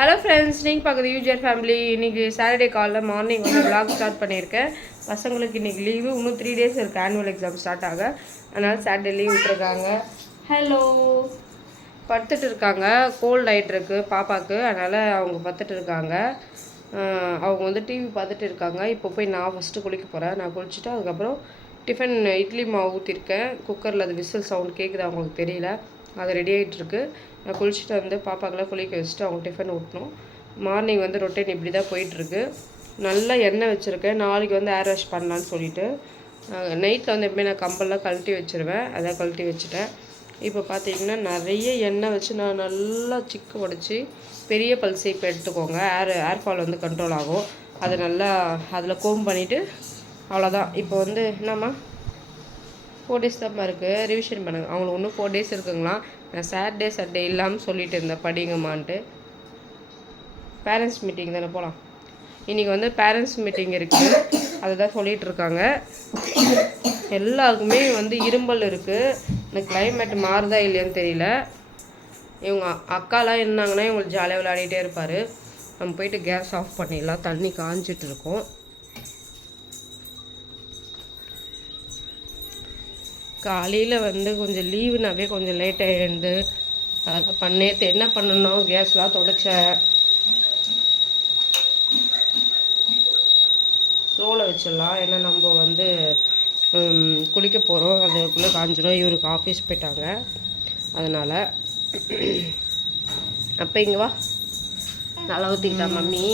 Hello friends, நீங்கள் பார்க்குறது user family. இன்றைக்கி சாட்டர்டே காலைல மார்னிங் வந்து விளாக் ஸ்டார்ட் பண்ணியிருக்கேன். பசங்களுக்கு இன்றைக்கி லீவு, இன்னும் 3 days இருக்குது ஆனுவல் எக்ஸாம் ஸ்டார்ட் ஆக. அதனால் சாட்டர்டே லீவ் விட்டுருக்காங்க. ஹலோ, படுத்துட்டு இருக்காங்க. கோல்ட் ஆகிட்டு இருக்கு பாப்பாவுக்கு, அதனால் அவங்க படுத்துட்டு இருக்காங்க. அவங்க வந்து டிவி பார்த்துட்டு இருக்காங்க. இப்போ போய் நான் ஃபஸ்ட்டு குளிக்க போகிறேன். நான் குளிச்சுட்டு அதுக்கப்புறம் டிஃபன் இட்லி மாவு ஊற்றிருக்கேன் குக்கரில். அது விசில் சவுண்ட் கேட்குது, அவங்களுக்கு தெரியல. அது ரெடி ஆகிட்டுருக்கு. நான் குளிச்சுட்டு வந்து பாப்பாக்கெல்லாம் குளிக்க வச்சுட்டு அவங்க டிஃபன் ஊட்டணும். மார்னிங் வந்து ரொட்டீன் இப்படி தான் போயிட்டுருக்கு. நல்லா எண்ணெய் வச்சுருக்கேன். நாளைக்கு வந்து ஏர் வாஷ் பண்ணலான்னு சொல்லிவிட்டு நைட்டில் வந்து எப்பவுமே நான் கம்பெல்லாம் கழட்டி வச்சுருவேன். அதை கழட்டி வச்சுட்டேன். இப்போ பார்த்தீங்கன்னா நிறைய எண்ணெய் வச்சு நான் நல்லா சிக்கு உடச்சி பெரிய பல்சி இப்போ எடுத்துக்கோங்க. ஏர் ஃபால் வந்து கண்ட்ரோல் ஆகும். அதை நல்லா அதில் கோம் பண்ணிவிட்டு அவ்வளோதான். இப்போ வந்து என்னம்மா 4 days தான் இருக்குது, ரிவிஷன் பண்ணுங்க. அவங்களுக்கு இன்னும் 4 days இருக்குங்களா. நான் சாட்டர்டே சண்டே இல்லாமல் சொல்லிட்டு இருந்தேன் படிங்கம்மான்ட்டு. பேரண்ட்ஸ் மீட்டிங் தானே போகலாம். இன்றைக்கி வந்து பேரண்ட்ஸ் மீட்டிங் இருக்குது, அதை தான் சொல்லிகிட்ருக்காங்க. எல்லாருக்குமே வந்து இரும்பல் இருக்குது. இந்த கிளைமேட் மாறுதா இல்லையான்னு தெரியல. இவங்க அக்காலாம் இருந்தாங்கன்னா இவங்களுக்கு ஜாலியாக விளையாடிட்டே இருப்பார். நம்ம போயிட்டு கேஸ் ஆஃப் பண்ணிடலாம். தண்ணி காஞ்சிட்டு இருக்கோம். காலையில் வந்து கொஞ்சம் லீவுனாவே கொஞ்சம் லேட்டாக எழுந்து அதெல்லாம் பண்ணேன். என்ன பண்ணணும், கேஸ்லாம் தொடச்சேன். ஸ்லோவில் வச்சிடலாம், ஏன்னா நம்ம வந்து குளிக்க போகிறோம். அதுக்குள்ளே காஞ்சிடும். இவருக்கு ஆஃபீஸ் போயிட்டாங்க, அதனால். அப்போ இங்கே வா, நல்லா ஊற்றிக்கிட்டா மம்மி.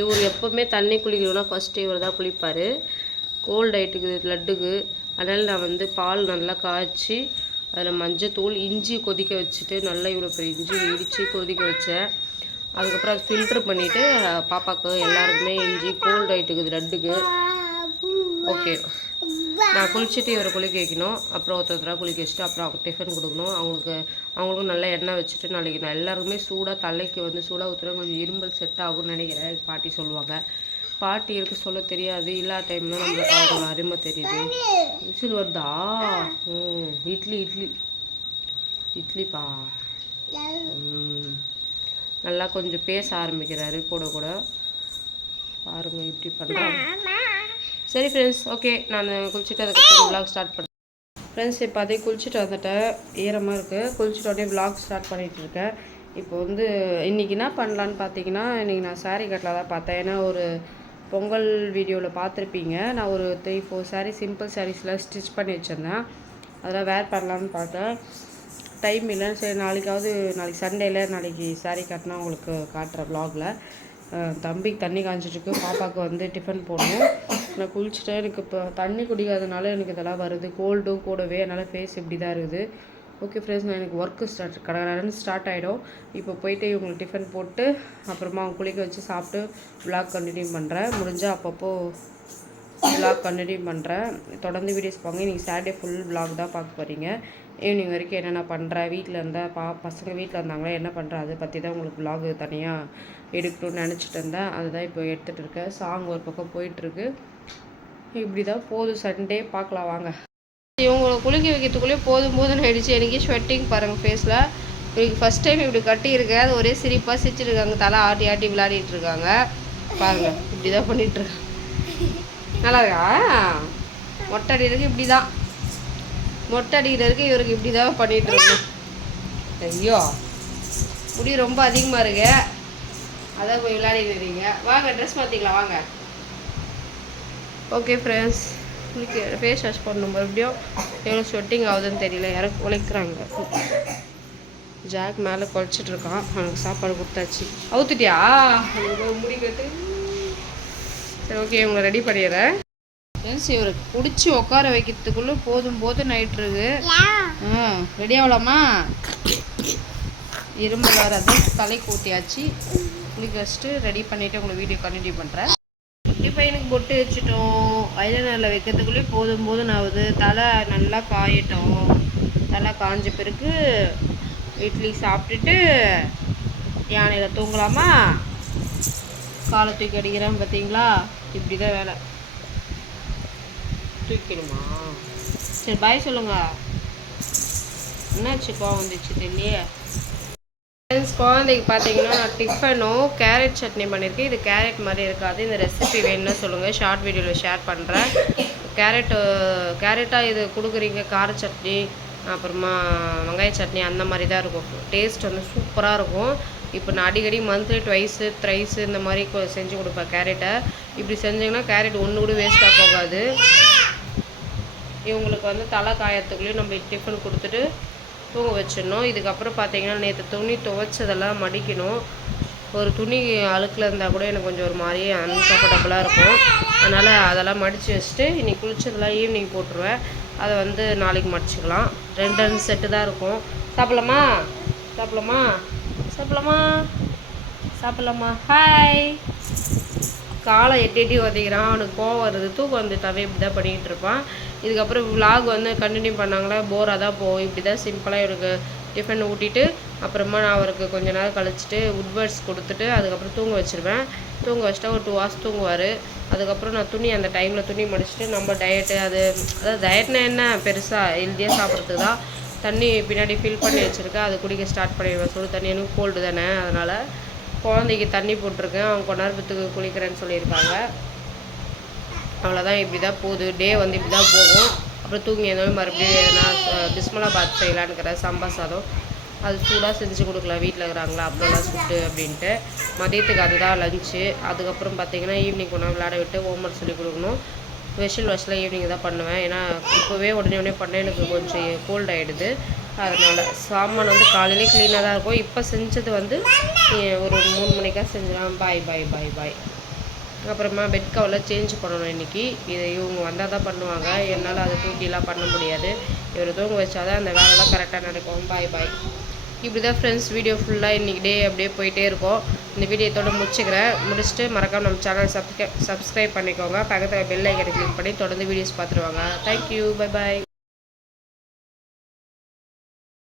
இவர் எப்போவுமே தண்ணி குளிக்கணும்னா ஃபஸ்ட்டு இவர் தான் குளிப்பார். கோல்டு ஆகிட்டுக்கு லட்டுக்கு. அதனால் நான் வந்து பால் நல்லா காய்ச்சி அதில் மஞ்சத்தூள் இஞ்சி கொதிக்க வச்சுட்டு நல்லா இவ்வளோ பெரிய இஞ்சி இடித்து கொதிக்க வச்சேன். அதுக்கப்புறம் அது ஃபில்ட்ரு பண்ணிவிட்டு பாப்பாவுக்கு எல்லாருக்குமே இஞ்சி கோல்டு ஆகிட்டுக்குது லட்டுக்கு. ஓகே, நான் குளிச்சுட்டு இவரை குளிக்க வைக்கணும். அப்புறம் ஒருத்தராக குளிக்க வச்சுட்டு அப்புறம் அவங்க டிஃபன் கொடுக்கணும். அவங்களுக்கும் நல்லா எண்ணெய் வச்சுட்டு நாளைக்கு நான் எல்லாருக்குமே சூடாக தலைக்கு வந்து சூடாக ஊற்றுனா கொஞ்சம் இரும்பல் செட் ஆகும்னு நினைக்கிறேன். பாட்டி சொல்லுவாங்க. பாட்டி இருக்கு சொல்ல தெரியாது, இல்லாத டைம்ல நம்மளுக்கு அவங்க அருமை தெரியுது. விசில் வருதா? இட்லி இட்லி இட்லிப்பா. நல்லா கொஞ்சம் பேச ஆரம்பிக்கிறாரு கூட கூட. பாருங்கள் இப்படி பண்ணுறாங்க. சரி ஃப்ரெண்ட்ஸ், ஓகே, நான் குளிச்சுட்டு அதுக்கப்புறம் விளாக் ஸ்டார்ட் பண்ணேன். ஃப்ரெண்ட்ஸ், இப்போ அதே குளிச்சுட்டு வந்துட்டேன். ஈரமாக இருக்குது. குளிச்சுட்டு உடனே விளாக் ஸ்டார்ட் பண்ணிகிட்ருக்கேன். இப்போ வந்து இன்றைக்கி என்ன பண்ணலான்னு பார்த்தீங்கன்னா, இன்றைக்கி நான் சாரீ கட்டலாம் தான் பார்த்தேன். ஏன்னா ஒரு பொங்கல் வீடியோவில் பார்த்துருப்பீங்க, நான் ஒரு 3-4 சாரீ சிம்பிள் சாரீஸில் ஸ்டிச் பண்ணி வச்சுருந்தேன். அதெல்லாம் வேர் பண்ணலான்னு பார்த்தேன். டைம் இல்லைன்னு சரி, நாளைக்கு சண்டேல நாளைக்கு சாரீ கட்டினா உங்களுக்கு காட்டுற வ்ளாகில். தம்பிக்கு தண்ணி காய்ச்சிட்டுருக்கு. பாப்பாவுக்கு வந்து டிஃபன் போடணும். நான் குளிச்சுட்டேன். எனக்கு இப்போ தண்ணி குடிக்காதனால எனக்கு இதெல்லாம் வருது. கோல்டும் கூடவே, அதனால் ஃபேஸ் இப்படி தான் இருக்குது. ஓகே ஃப்ரெண்ட்ஸ், நான் எனக்கு ஒர்க்கு கடகடன்னு ஸ்டார்ட் ஆகிடும். இப்போ போயிட்டு இவங்களுக்கு டிஃபன் போட்டு அப்புறமா அவங்க குளிக்க வச்சு சாப்பிட்டு விளாக் கண்டினியூ பண்ணுறேன். முடிஞ்சால் அப்பப்போ விளாக் கண்டினியூ பண்ணுறேன். தொடர்ந்து வீடியோஸ் பாருங்க. இன்றைக்கி சாட்டர்டே ஃபுல் விளாக் தான் பார்க்க போகிறீங்க. ஈவினிங் வரைக்கும் என்னென்ன பண்ணுறேன், வீட்டில் இருந்தால் பசங்க வீட்டில் இருந்தாங்களே என்ன பண்ணுறேன், அதை பற்றி தான் உங்களுக்கு விளாக் தனியாக எடுக்கணும்னு நினச்சிட்டு இருந்தேன். அதுதான் இப்போ எடுத்துகிட்டு இருக்கேன். சாங் ஒரு பக்கம் போயிட்டுருக்கு. இப்படி தான் போதும். சண்டே பார்க்கலாம் வாங்க. இவங்களை குளிக்க வைக்கிறதுக்குள்ளே போதும்னு ஆயிடுச்சு. எனக்கே ஸ்வெட்டிங் பாருங்கள் ஃபேஸில். இவருக்கு ஃபஸ்ட் டைம் இப்படி கட்டியிருக்கேன். அது ஒரே சிரிப்பாக சிரிச்சிருக்காங்க. தலை ஆட்டி ஆட்டி விளையாடிட்டு இருக்காங்க. பாருங்கள், இப்படி தான் பண்ணிகிட்ருக்காங்க. நல்லா இருக்கா? மொட்டை அடிக்கிறதுக்கு இப்படி தான், மொட்டை அடிக்கிறதுக்கு இவருக்கு இப்படி தான் பண்ணிகிட்ருக்கோம். ஐயோ, முடி ரொம்ப அதிகமாக இருக்கு. அதான் போய் விளையாடிடுறீங்க. வாங்க ட்ரெஸ் மாற்றிக்கலாம் வாங்க. ஓகே ஃப்ரெண்ட்ஸ், ஃபேஸ் வாஷ் பண்ணணும். மறுபடியும் எவ்வளோ ஸ்வெட்டிங் ஆகுதுன்னு தெரியல. யாரும் உழைக்கிறாங்க. ஜாக் மேலே குழைச்சிட்ருக்கான். அவனுக்கு சாப்பாடு கொடுத்தாச்சு. அவுத்துட்டியா? முடி கட்டு. சரி, ஓகே, இவங்க ரெடி பண்ணிடுறேன். ஃப்ரெண்ட்ஸ், இவருக்கு பிடிச்சி உட்கார வைக்கிறதுக்குள்ளே போதும் நைட்ருக்கு. ரெடி ஆகலாமா? இரும்பு வராது. தலைக்கு ஊற்றியாச்சு. குளிக்க வச்சுட்டு ரெடி பண்ணிவிட்டு உங்களுக்கு வீடியோ கண்டினியூ பண்ணுறேன். இப்போ எனக்கு பொட்டு வச்சுட்டோம். ஐலைனரில் வைக்கிறதுக்குள்ளே போதும் ஆகுது. தலை நல்லா காயட்டும். தலை காஞ்ச பிறகு இட்லி சாப்பிட்டுட்டு யானையில் தூங்கலாமா? காலை தூக்கி அடிக்கிறேன் பார்த்தீங்களா? இப்படி தான் வேலை. தூக்கிடுமா? சரி, பாய் சொல்லுங்க. என்னாச்சு? கோவம் வந்துச்சு தெரியலையே. ஃப்ரெண்ட்ஸ், குழந்தைக்கு பார்த்தீங்கன்னா நான் டிஃபனும் கேரட் சட்னி பண்ணியிருக்கேன். இது கேரட் மாதிரி இருக்காது. இந்த ரெசிபி வேணும்னு சொல்லுங்கள், ஷார்ட் வீடியோவில் ஷேர் பண்ணுறேன். கேரட்டாக இது கொடுக்குறீங்க, கார சட்னி அப்புறமா வெங்காய சட்னி அந்த மாதிரி தான் இருக்கும். டேஸ்ட் வந்து சூப்பராக இருக்கும். இப்போ நான் அடிக்கடி மந்த்லி ட்வைஸு த்ரைஸு இந்த மாதிரி செஞ்சு கொடுப்பேன் கேரட்டை. இப்படி செஞ்சிங்கன்னா கேரட் ஒன்று கூட வேஸ்ட்டாக போகாது. இவங்களுக்கு வந்து தலை காயத்துக்குள்ளேயும் நம்ம டிஃபன் கொடுத்துட்டு தூங்க வச்சிடணும். இதுக்கப்புறம் பார்த்தீங்கன்னா நேற்று துணி துவைச்சதெல்லாம் மடிக்கணும். ஒரு துணி அழுக்கில் இருந்தால் கூட எனக்கு கொஞ்சம் ஒரு மாதிரி அன்கம்ஃபர்டபுளாக இருக்கும். அதனால் அதெல்லாம் மடித்து வச்சுட்டு இன்றைக்கி குளிச்சதெல்லாம் ஈவினிங் போட்டுருவேன். அதை வந்து நாளைக்கு மடிச்சிக்கலாம். 2 செட்டு தான் இருக்கும். சாப்பிட்லாமா சாப்பிட்லாமா சாப்பிட்லாமா சாப்பிட்லாமா? ஹாய். காலை எட்டி உதைக்கிறான். அவனுக்கு கோவம் வருது. தூக்கம் வந்துட்டாவே இப்படி தான் பண்ணிக்கிட்டு இருப்பான். இதுக்கப்புறம் விலாக் வந்து கண்டினியூ பண்ணாங்களா போராக தான் போகும். இப்படி தான் சிம்பிளாக இவருக்கு டிஃபன் ஊட்டிட்டு அப்புறமா நான் அவருக்கு கொஞ்ச நேரம் கழிச்சிட்டு உட்வர்ட்ஸ் கொடுத்துட்டு அதுக்கப்புறம் தூங்க வச்சுருவேன். தூங்க வச்சுட்டா ஒரு 2 hours தூங்குவார். அதுக்கப்புறம் நான் துணி அந்த டைமில் துணி மடிச்சுட்டு நம்ம டயட்டு அதாவது டயட்னா என்ன பெருசாக ஹெல்த்தியாக சாப்பிட்றதுக்கு தான். தண்ணி பின்னாடி ஃபில் பண்ணி வச்சுருக்கேன். அது குடிக்க ஸ்டார்ட் பண்ணிடுவேன். சுடு தண்ணி எனக்கு கோல்டு தானே, அதனால் குழந்தைக்கு தண்ணி போட்டிருக்கேன். அவங்க கொஞ்ச நேரத்துக்கு குளிக்கிறேன்னு சொல்லியிருக்காங்க. அவ்வளோதான். இப்படி தான் போகுது டே வந்து இப்படி தான் போகும். அப்புறம் தூங்கி இருந்தாலும் மறுபடியும் நான் பிஸ்மலாபாத் செய்யலான்னுக்கிறேன். சாம்பார் சாதம் அது சூடாக செஞ்சு கொடுக்கலாம், வீட்டில் இருக்கிறாங்களா அப்புறம்லாம் சுட்டு அப்படின்ட்டு. மதியத்துக்கு அதுதான் லஞ்சு. அதுக்கப்புறம் பார்த்திங்கன்னா ஈவினிங் கொண்டு விளையாட விட்டு ஹோம்ஒர்க் சொல்லி கொடுக்கணும். ஸ்பெஷல் வாஷ்லாம் ஈவினிங் தான் பண்ணுவேன். ஏன்னா இப்போவே உடனே பண்ணேன், எனக்கு கொஞ்சம் கோல்ட் ஆகிடுது. அதனால் சாமான் வந்து காலையிலே க்ளீனாக தான் இருக்கும். இப்போ செஞ்சது வந்து ஒரு 3 மணிக்காக செஞ்சிடலாம். பாய் பாய் பாய் பாய். அப்புறமா பெட் கவரில் சேஞ்ச் பண்ணணும் இன்றைக்கி. இது இவங்க வந்தால் தான் பண்ணுவாங்க. என்னால் அதை தூக்கிலாம் பண்ண முடியாது. இவர் தூங்க வச்சா தான் அந்த வேலைலாம் கரெக்டாக நடக்கும். பாய் பாய். இப்படி தான் ஃப்ரெண்ட்ஸ் வீடியோ ஃபுல்லாக இன்றைக்கி டே அப்படியே போயிட்டே இருக்கும். இந்த வீடியோத்தோடு முடிச்சுட்டு மறக்காம நம்ம சேனல் சப்ஸ்கிரைப் பண்ணிக்கோங்க. பக்கத்தில் பெல் ஐக்கனை கிளிக் பண்ணி தொடர்ந்து வீடியோஸ் பார்த்துருவாங்க. தேங்க்யூ. Bye bye.